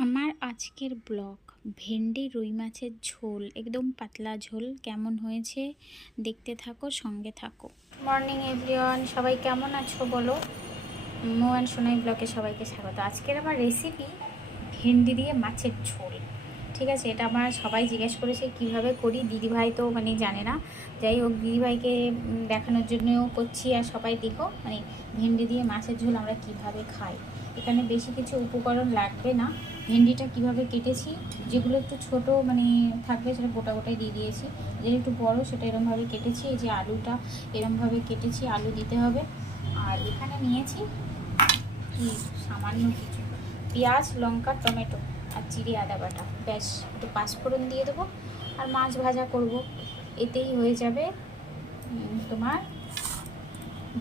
আমার আজকের ব্লগ ভেন্ডি রুই মাছের ঝোল, একদম পাতলা ঝোল। কেমন হয়েছে দেখতে থাকো, সঙ্গে থাকো। মর্নিং এভরিওয়ান, সবাই কেমন আছো বলো। মোহন সোনাই ব্লগে সবাইকে স্বাগত। আজকের আমার রেসিপি ভেন্ডি দিয়ে মাছের ঝোল। ঠিক আছে, এটা আমার সবাই জিজ্ঞেস করেছে কিভাবে করি। দিদিভাই তো জানে না, যাই হোক দিদিভাইকে দেখানোর জন্যও করছি। আর সবাই দেখো ভেন্ডি দিয়ে মাছের ঝোল আমরা কিভাবে খাই। এখানে বেশি কিছু উপকরণ লাগবে না। ভেন্ডিটা কিভাবে কেটেছি, যেগুলো একটু ছোট থাকবে সেটা গোটা গোটাই দিয়ে দিয়েছি, যেটা একটু বড় সেটা এরমভাবে কেটেছি। এই যে আলুটা এরমভাবে কেটেছি, আলু দিতে হবে। আর এখানে নিয়েছি কি সামান্য কিছু পেঁয়াজ, লঙ্কা, টমেটো আর জিরে আদা বাটা, ব্যাস। একটু পাঁচফোড়ন দিয়ে দেবো আর মাছ ভাজা করব, এতেই হয়ে যাবে তোমার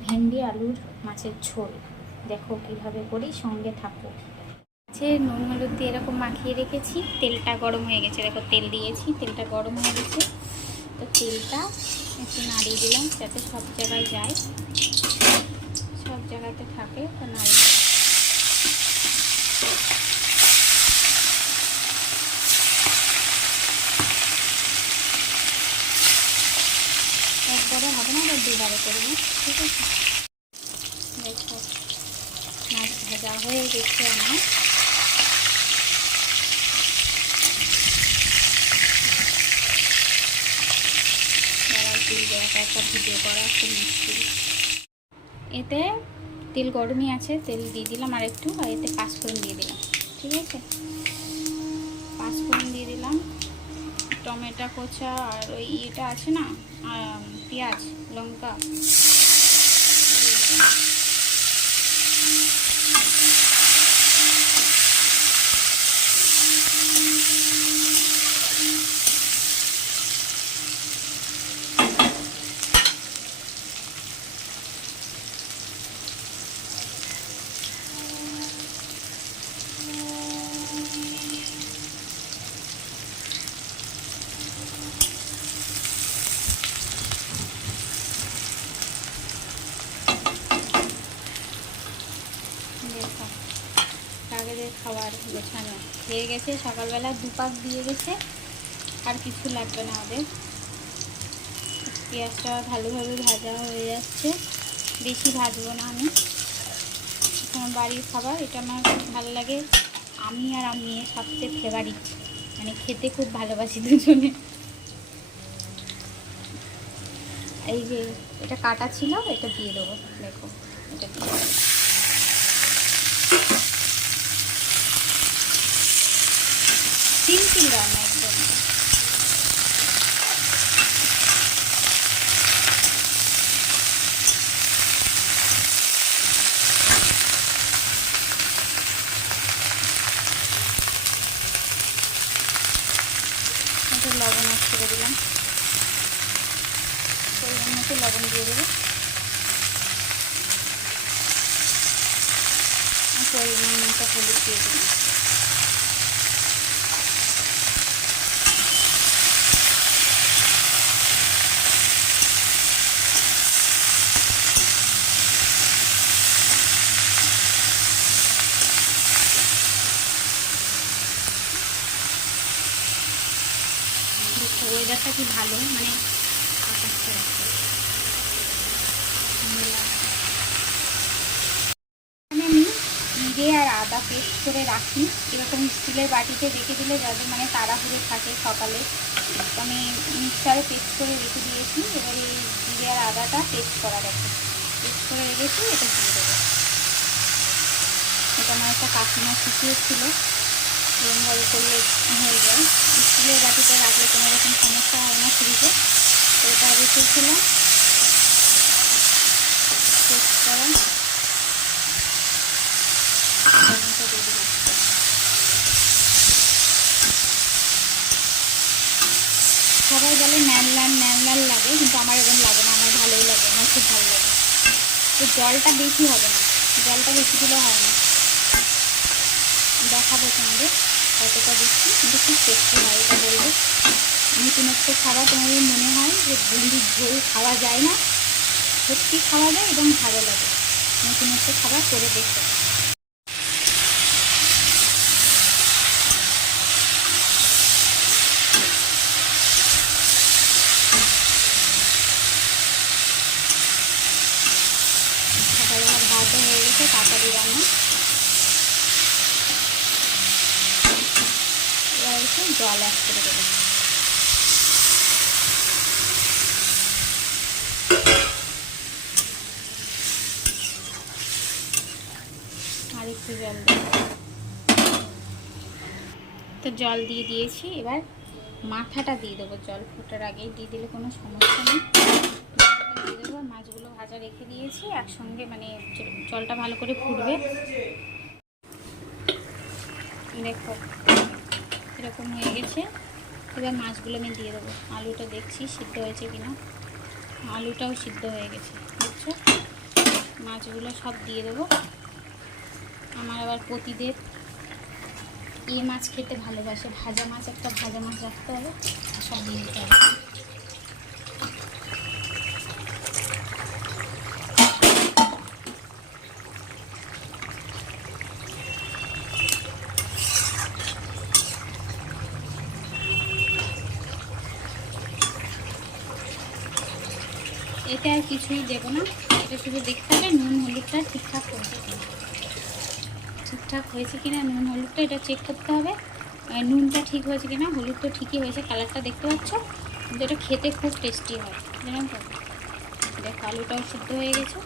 ভেন্ডি আলুর মাছের ঝোল। দেখো কিভাবে করি, সঙ্গে থাকো। নুন হলুদ দিয়ে এরকম মাখিয়ে রেখেছি, তেলটা গরম হয়ে গেছে। দেখো তেল দিয়েছি, তেলটা গরম হয়ে গেছে। তো তেলটা একটু নাড়িয়ে দিলাম যাতে সব জায়গায় যায়, সব জায়গাতে থাকে। তো নাড়িয়ে দিলাম। একবারে হবে না, দুবারে করবো, ঠিক আছে। দেখো মাছ ভাজা হয়ে গেছে আমার। একটা ভিডিও করা খুব মুশকিল। এতে তেল গরমই আছে, তেল দিয়ে দিলাম আর একটু, আর এতে পাঁচফোড়ন দিয়ে দিলাম, ঠিক আছে। পাঁচফোড়ন দিয়ে দিলাম, টমেটো কোচা আর ওই এটা আছে না, পেঁয়াজ, লঙ্কা কাগজের খাবার গোছানো হয়ে গেছে। সকালবেলা দুপাক দিয়ে গেছে, আর কিছু লাগবে না ওদের। পেঁয়াজটা ভালোভাবে ভাজা হয়ে যাচ্ছে, বেশি ভাজবো না আমি। আমার বাড়ির খাবার, এটা আমার খুব ভালো লাগে। আমি আর আমি সবচেয়ে ফেভারিট, খেতে খুব ভালোবাসি দুজনে। এই যে এটা কাটা ছিল, এটা দিয়ে দেবো। দেখো এটা দিয়ে দেবো। সিম্পল রান্না একদম। একটু লবণ অ্যাড করে দিলাম, পরিমাণ মতো লবণ দিয়ে দেবো, পরিমাণ মতো হলুদ দিয়ে দেবো। ওয়েদারটা কি ভালো, আকাশটা রাখছে। আমি জিরে আর আদা পেস্ট করে রাখি, এরকম স্টিলের বাটিতে রেখে দিলে যাতে তাড়াহুড়ো থাকে সকালে। আমি মিক্সারে পেস্ট করে রেখে দিয়েছি। এবার এই জিরে আর আদাটা পেস্ট করা রেখে পেস্ট করে রেখেছি, এটা দিয়ে দেবো। এটা আমার একটা কাকিমা শিখিয়েছিল, এরকমভাবে করলে হয়ে যায়। স্টিলের বাটিতে রাখলে কোনো রকম সমস্যা হয় না ফ্রিজে। তো এটা রেখেছিলাম পেস্ট করা। দিয়ে দিলাম। সবাই বলে ন্যানলান ন্যানলান লাগে, কিন্তু আমার এরকম লাগে না, আমার ভালোই লাগে, আমার খুব ভালো লাগে। তো জলটা বেশি হবে না, জলটা বেশি দিলে হয় না। দেখাবো তোমাদের কতটা দিচ্ছি, কিন্তু খুব টেস্টি হয়, এটা বলবো। নতুনত্ব খাবার তোমাদের মনে হয় যে ভেন্ডির ঝোল খাওয়া যায় না, সত্যি খাওয়া যায়, একদম ভালো লাগে। নতুনত্ব খাবার করে দেখতে। জল অ্যাড করে দেবো। আর একটু জল দেবো। তো জল দিয়ে দিয়েছি, এবার মাথাটা দিয়ে দেবো। জল ফোটার আগেই দিয়ে দিলে কোনো সমস্যা নেই। মাথাটা দিয়ে দেবো। মাছগুলো ভাজা রেখে দিয়েছি একসঙ্গে, মানে জলটা ভালো করে ফুটবে। দেখো এরকম হয়ে গেছে। এবার মাছগুলো আমি দিয়ে দেবো। আলুটা দেখছি সিদ্ধ হয়েছে কিনা। আলুটাও সিদ্ধ হয়ে গেছে, দেখছো। মাছগুলো সব দিয়ে দেবো। আমার আবার পতিদেব মাছ খেতে ভালোবাসে, ভাজা মাছ, একটা ভাজা মাছ রাখতে হবে, সব দিয়ে দিতে হবে। এটা আর কিছুই দেবো না, এটা শুধু দেখতে হবে নুন হলুদটা ঠিকঠাক হয়েছে কিনা। ঠিকঠাক হয়েছে কিনা নুন হলুদটা এটা চেক করতে হবে। নুনটা ঠিক হয়েছে কিনা, হলুদ তো ঠিকই হয়েছে, কালারটা দেখতে পাচ্ছ। কিন্তু এটা খেতে খুব টেস্টি হয়, জানেন তো। দেখো আলুটাও সিদ্ধ হয়ে গেছে।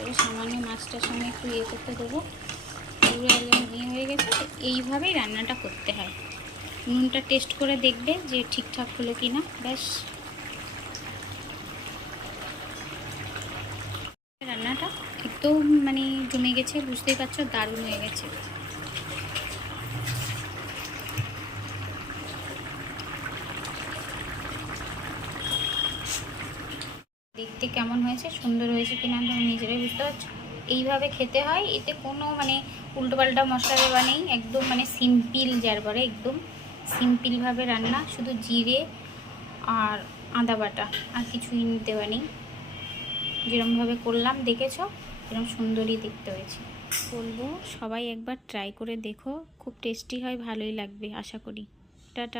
এটা সামান্য মাছটার সঙ্গে একটু করতে দেবো। পুরো একদম হয়ে গেছে। এইভাবেই রান্নাটা করতে হয়। নুনটা টেস্ট করে দেখবে যে ঠিকঠাক হলো কিনা, ব্যাস। রান্নাটা একদম মানে জমে গেছে, বুঝতেই পারছো, দারুণ হয়ে গেছে। দেখতে কেমন হয়েছে, সুন্দর হয়েছে কিনা তুমি নিজেরাই বুঝতে পারছো। এইভাবে খেতে হয়, এতে কোনো মানে উল্টোপাল্টা মশলা দেওয়া নেই, একদম মানে সিম্পল, যার পরে একদম সিম্পলভাবে রান্না, শুধু জিরে আর আদা বাটা, আর কিছুই দেওয়া নেই। যেরকমভাবে করলাম দেখেছো, এরকম সুন্দরই দেখতে হয়েছে। বলবো সবাই একবার ট্রাই করে দেখো, খুব টেস্টি হয়, ভালোই লাগবে আশা করি। টাটা।